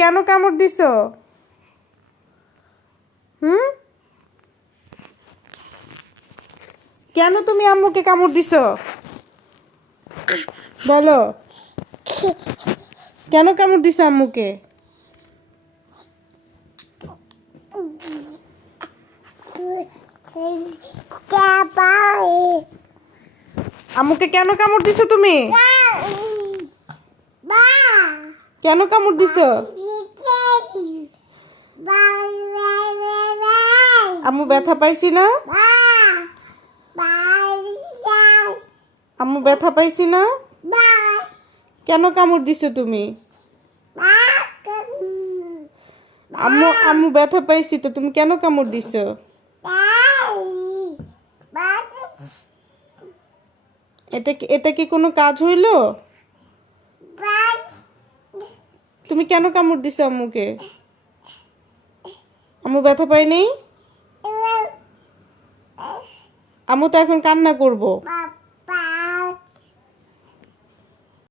কেন কামড় দিছো? হুম, কেন তুমি আম্মুকে কামড় দিছো? বলো, কেন কামড় দিছো আম্মুকে? আম্মুকে কেন কামড় দিছো তুমি? কেন কামড় দিছো? আম্মু ব্যথা পাইছি না? আম্মু ব্যথা পাইছি না? কেন কামড় দিছো তুমি? আম্মু আম্মু ব্যথা পাইছি তো তুমি কেন কামড় দিছো? এটা কি কোনো কাজ হইলো? তুমি কেন কামড় দিছো আম্মুকে? আম্মু ব্যথা পাইনি? আম্মু তো এখন কান্না করবো।